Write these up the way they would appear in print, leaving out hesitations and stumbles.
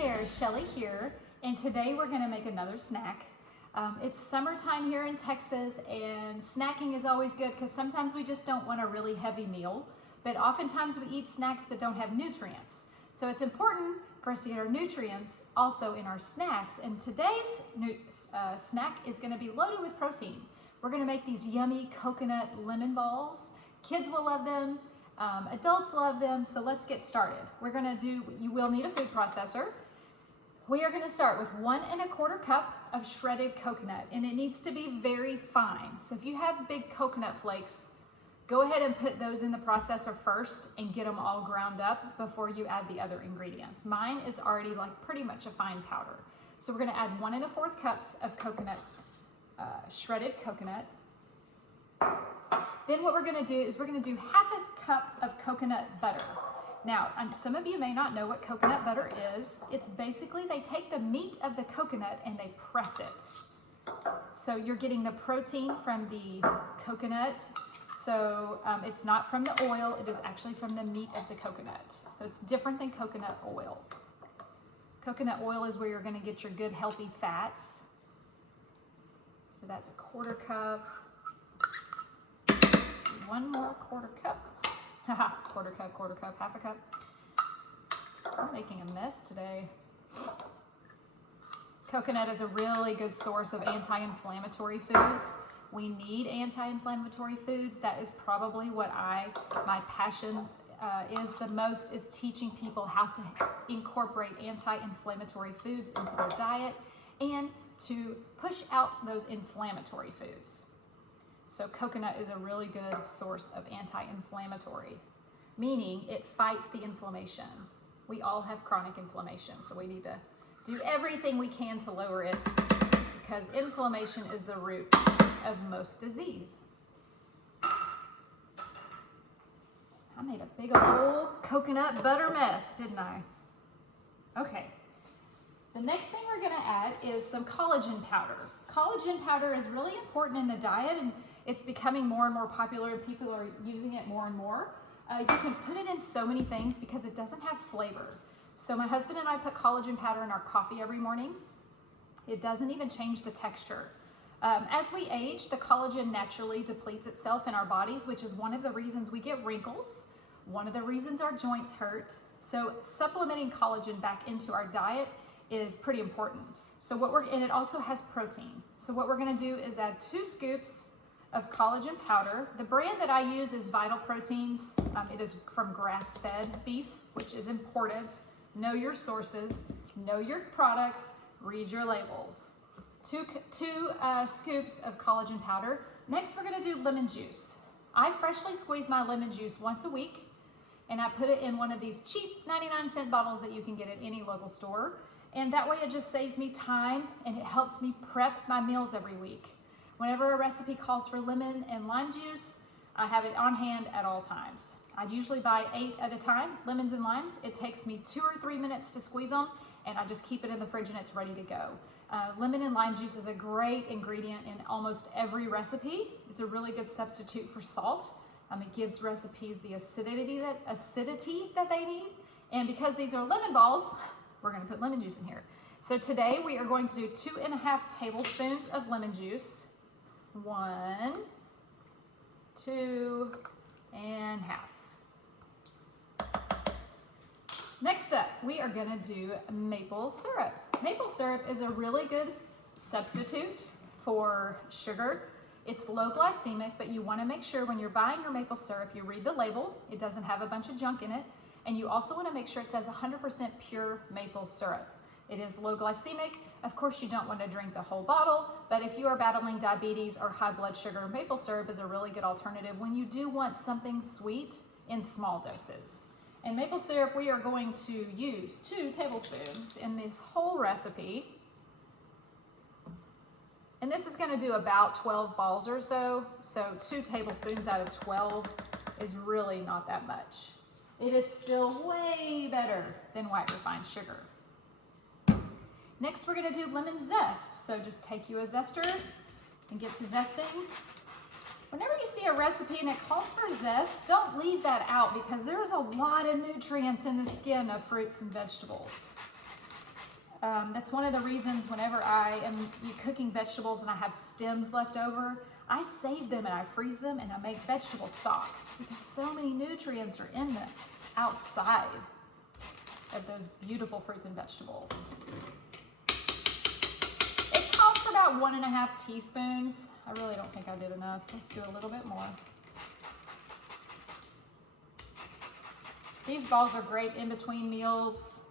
there, Shelly here, and today we're going to make another snack. It's summertime here in Texas, and snacking is always good because sometimes we just don't want a really heavy meal, but oftentimes we eat snacks that don't have nutrients. So it's important for us to get our nutrients also in our snacks, and today's snack is going to be loaded with protein. We're going to make these yummy coconut lemon balls. Kids will love them. Adults love them, so let's get started. You will need a food processor. We are going to start with 1 1/4 cup of shredded coconut, and it needs to be very fine. So if you have big coconut flakes, go ahead and put those in the processor first and get them all ground up before you add the other ingredients. Mine is already like pretty much a fine powder. So we're going to add 1 1/4 cups of coconut, shredded coconut. Then what we're going to do is we're going to do 1/2 cup of coconut butter. Now, some of you may not know what coconut butter is. It's basically they take the meat of the coconut and they press it. So you're getting the protein from the coconut. So it's not from the oil, it is actually from the meat of the coconut. So it's different than coconut oil. Coconut oil is where you're going to get your good healthy fats. So that's 1/4 cup. 1 more 1/4 cup. Haha, 1/4 cup, 1/4 cup, 1/2 cup. I'm making a mess today. Coconut is a really good source of anti-inflammatory foods. We need anti-inflammatory foods. That is probably what my passion is the most, is teaching people how to incorporate anti-inflammatory foods into their diet and to push out those inflammatory foods. So coconut is a really good source of anti-inflammatory, meaning it fights the inflammation. We all have chronic inflammation, so we need to do everything we can to lower it because inflammation is the root of most disease. I made a big old coconut butter mess, didn't I? Okay. The next thing we're going to add is some collagen powder. Collagen powder is really important in the diet, and it's becoming more and more popular, and people are using it more and more. You can put it in so many things because it doesn't have flavor. So my husband and I put collagen powder in our coffee every morning. It doesn't even change the texture. As we age, the collagen naturally depletes itself in our bodies, which is one of the reasons we get wrinkles, one of the reasons our joints hurt. So supplementing collagen back into our diet is pretty important. And it also has protein. So what we're going to do is add 2 scoops of collagen powder. The brand that I use is Vital Proteins. It is from grass-fed beef, which is important. Know your sources, know your products, read your labels. 2 scoops of collagen powder. Next, we're going to do lemon juice. I freshly squeeze my lemon juice once a week, and I put it in one of these cheap 99-cent bottles that you can get at any local store. And that way it just saves me time, and it helps me prep my meals every week. Whenever a recipe calls for lemon and lime juice, I have it on hand at all times. I usually buy 8 at a time, lemons and limes. It takes me 2 or 3 minutes to squeeze them, and I just keep it in the fridge and it's ready to go. Lemon and lime juice is a great ingredient in almost every recipe. It's a really good substitute for salt. It gives recipes the acidity that they need. And because these are lemon balls, we're going to put lemon juice in here. So today we are going to do 2 1/2 tablespoons of lemon juice. 1, 2 1/2. Next up, we are going to do maple syrup. Maple syrup is a really good substitute for sugar. It's low glycemic, but you want to make sure when you're buying your maple syrup, you read the label. It doesn't have a bunch of junk in it. And you also want to make sure it says 100% pure maple syrup. It is low glycemic. Of course, you don't want to drink the whole bottle, but if you are battling diabetes or high blood sugar, maple syrup is a really good alternative when you do want something sweet in small doses. And maple syrup, we are going to use 2 tablespoons in this whole recipe. And this is going to do about 12 balls or so. So 2 tablespoons out of 12 is really not that much. It is still way better than white refined sugar. Next, we're going to do lemon zest. So just take you a zester and get to zesting. Whenever you see a recipe and it calls for zest, don't leave that out because there's a lot of nutrients in the skin of fruits and vegetables. That's one of the reasons whenever I am cooking vegetables and I have stems left over, I save them and I freeze them and I make vegetable stock because so many nutrients are in the outside of those beautiful fruits and vegetables. It calls for about 1.5 teaspoons. I really don't think I did enough. Let's do a little bit more. These balls are great in between meals.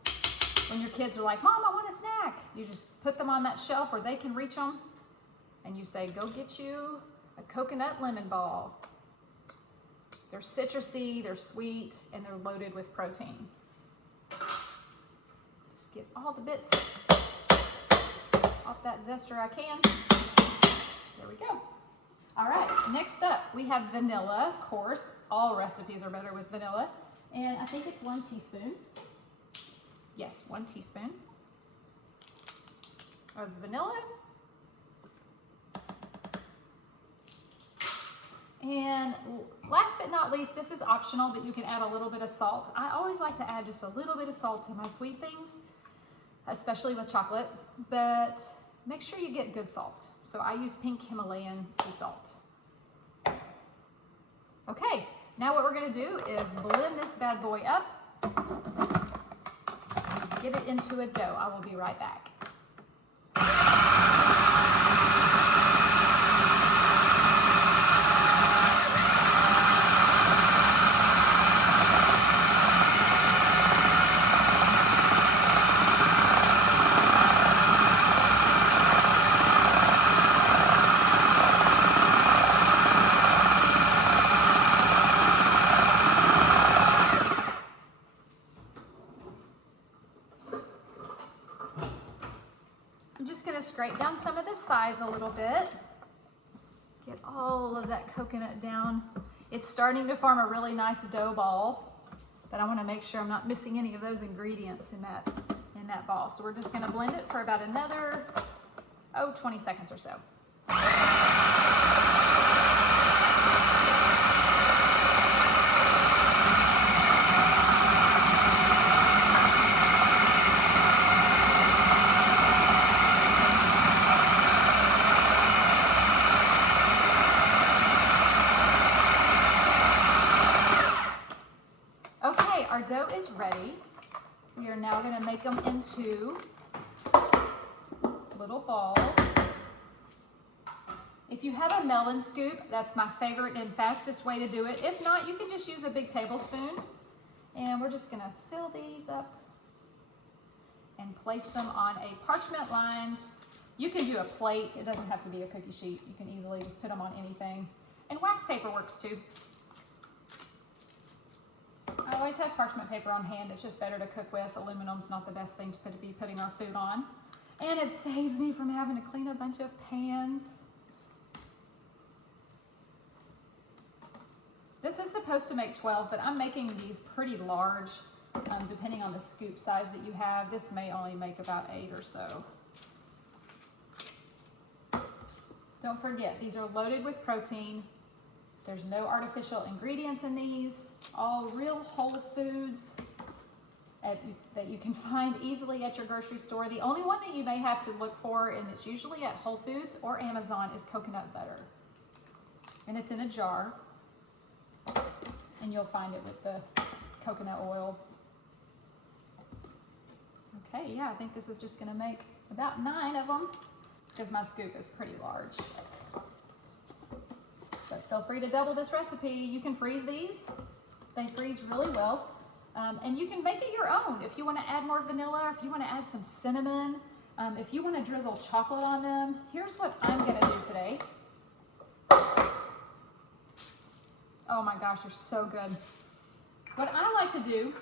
When your kids are like, Mom, I want a snack. You just put them on that shelf where they can reach them. And you say, go get you a coconut lemon ball. They're citrusy, they're sweet, and they're loaded with protein. Just get all the bits off that zester I can. There we go. All right, next up, we have vanilla. Of course, all recipes are better with vanilla. And I think it's 1 teaspoon. Yes, 1 teaspoon of vanilla. And last but not least, this is optional, but you can add a little bit of salt. I always like to add just a little bit of salt to my sweet things, especially with chocolate, but make sure you get good salt. So I use pink Himalayan sea salt. Okay, now what we're gonna do is blend this bad boy up. Get it into a dough. I will be right back. Scrape down some of the sides a little bit. Get all of that coconut down. It's starting to form a really nice dough ball, but I want to make sure I'm not missing any of those ingredients in that ball. So we're just going to blend it for about another 20 seconds or so. Our dough is ready. We are now going to make them into little balls. If you have a melon scoop, that's my favorite and fastest way to do it. If not, you can just use a big tablespoon. And we're just going to fill these up and place them on a parchment lined. You can do a plate. It doesn't have to be a cookie sheet. You can easily just put them on anything. And wax paper works too. I always have parchment paper on hand. It's just better to cook with. Aluminum's not the best thing to be putting our food on. And it saves me from having to clean a bunch of pans. This is supposed to make 12, but I'm making these pretty large, depending on the scoop size that you have. This may only make about 8 or so. Don't forget, these are loaded with protein. There's no artificial ingredients in these, all real whole foods that you can find easily at your grocery store. The only one that you may have to look for, and it's usually at Whole Foods or Amazon, is coconut butter. And it's in a jar, and you'll find it with the coconut oil. Okay, yeah, I think this is just gonna make about 9 of them because my scoop is pretty large. But feel free to double this recipe. You can freeze these. They freeze really well. And you can make it your own. If you want to add more vanilla, if you want to add some cinnamon, if you want to drizzle chocolate on them, here's what I'm going to do today. Oh my gosh, they're so good. What I like to do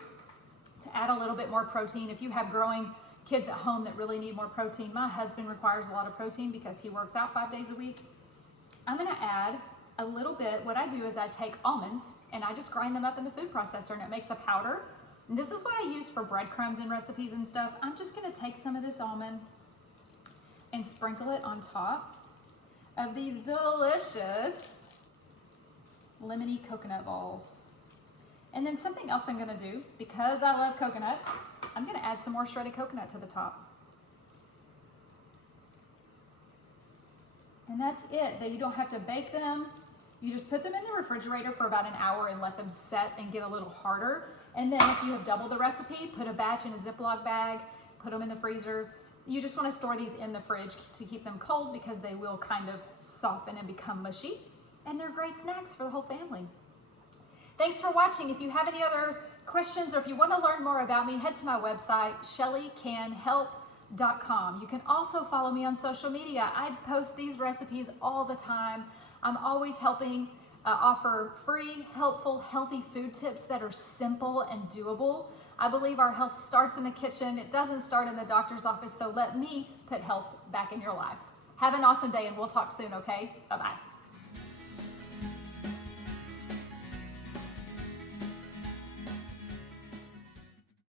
to add a little bit more protein, if you have growing kids at home that really need more protein, my husband requires a lot of protein because he works out 5 days a week. I'm going to add a little bit. What I do is I take almonds and I just grind them up in the food processor and it makes a powder. And this is what I use for breadcrumbs and recipes and stuff. I'm just gonna take some of this almond and sprinkle it on top of these delicious lemony coconut balls. And then something else I'm gonna do, because I love coconut, I'm gonna add some more shredded coconut to the top. And that's it. You don't have to bake them. You just put them in the refrigerator for about an hour and let them set and get a little harder. And then if you have doubled the recipe, put a batch in a Ziploc bag, put them in the freezer. You just want to store these in the fridge to keep them cold because they will kind of soften and become mushy. And they're great snacks for the whole family. Thanks for watching. If you have any other questions or if you want to learn more about me, head to my website, shellycanhelp.com. You can also follow me on social media. I post these recipes all the time. I'm always helping offer free, helpful, healthy food tips that are simple and doable. I believe our health starts in the kitchen. It doesn't start in the doctor's office, so let me put health back in your life. Have an awesome day, and we'll talk soon, okay? Bye-bye.